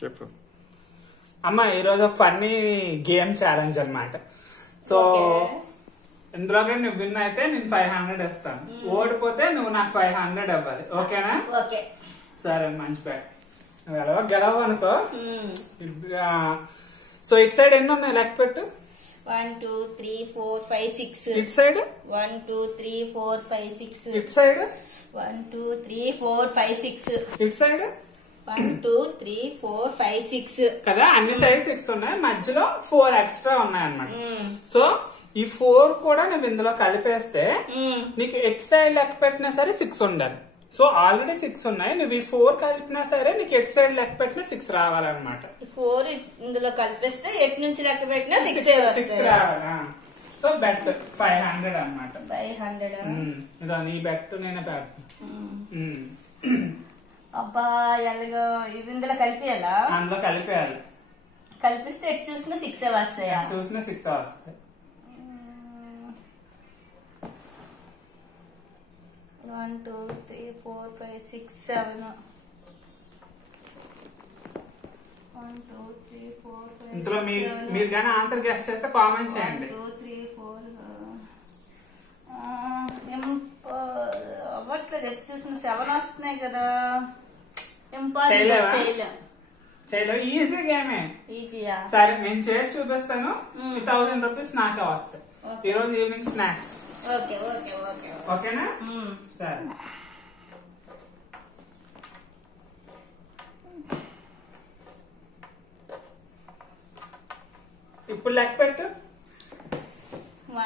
చెప్పు అమ్మ. ఈరోజు ఫన్నీ గేమ్ ఛాలెంజ్ అన్నమాట. సో ఇందులోనే నువ్వు విన్ అయితే నేను 500 ఇస్తాను, ఓడిపోతే నువ్వు నాకు 500 ఇవ్వాలి. ఓకేనా? ఓకే సరే, మంచి బ్యాట్. నువ్వు గెలవు అనుకో. సో ఇటు సైడ్ ఎన్ని ఉన్నాయి లెక్క పెట్టు. 1 2 3 4 5 6. ఇటు సైడ్ 1 2 3 4 5 6. ఇటు సైడ్ 1 2 3 4 5 6. ఇటు సైడ్ 1 2 3 4 5 6 కదా. అన్ని సైడ్ 6 ఉన్నాయి, మధ్యలో 4 ఎక్స్ట్రా ఉన్నాయి అన్నమాట. సో ఈ 4 కూడా నువ్వు ఇందులో కలిపేస్తే నీకు ఎట్ సైడ్ లెక్క పెట్టినా సరే 6 ఉండాలి. సో ఆల్రెడీ 6 ఉన్నాయి, నువ్వు ఈ 4 కలిపినా సరే నీకు ఎట్ సైడ్ లెక్క పెట్టినా 6 రావాలన్నమాట. 4 ఇందులో కలిపేస్తే ఎట్ నుంచి లెక్క పెట్టినా 6 రావాలి. సో బెట్ 500 అన్నమాట. 500. ఇదో నీ బెట్ నేను పెడతాను. అబ్బా ఎలాగో ఇవి ఇందులో కలిపేయాలా? అందులో కలిపేయాలి. కలిపిస్తే ఎట్ చూసినా 6 వస్తాయా? చూసినా 6 వస్తాయి. 1 2 3 4 5 6 7. 1 2 3 4 5 ఇందులో మీరు కానీ ఆన్సర్ గెస్ చేస్తే కామెంట్ చేయండి. 1 2 3 4 అవ్వట్లేదు. ఎట్ చూసిన 7 వస్తున్నాయి కదా. చేయలేవు. ఈజీ గేమే. ఈజీయా? సరే, నేను చేసి చూపిస్తాను. 1000 రూపీస్ నాకే వస్తాయి ఈ రోజు evening snacks. Okay okay okay ఓకేనా? సరే. ఇప్పుడు లెక్క పెట్టు.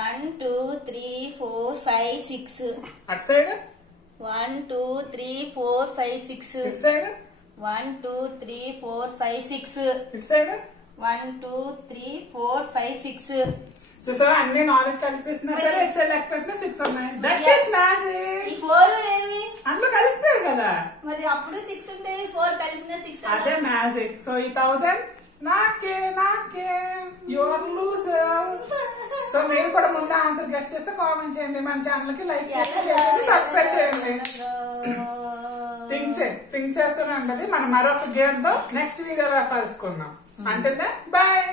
1 2 3 4 5 6. అటు సైడ్ 1 2 3 4 5 6. ఇటు సైడ్ 1 2 3 4 5 6. ఇటు సైడ్ 1 2 3 4 5 6. చూసావా, అన్ని 4 కలిపిస్తున్నా సరే ఇటు సైడ్ లెక్క పెట్టినా 6 ఉన్నాయి. That is magic. ఈ 4 ఏవి అందులో కలిసిపోయారు కదా. మరి అప్పుడు 6 ఉంటాయి, 4 కలిపిన 6. అదే మ్యాజిక్. సో ఈ 1000 నాకే యువర్ లూజర్. సో మీరు కూడా ముందు ఆన్సర్ గెస్ చేస్తే కామెంట్ చేయండి, మన ఛానల్ కి లైక్ చేయండి, సబ్స్క్రైబ్ చేయండి. థింక్ చేస్తూనే ఉండదు. మనం మరొక గేమ్ తో నెక్స్ట్ వీడియోలో కలుసుకుందాం. అంటే బాయ్.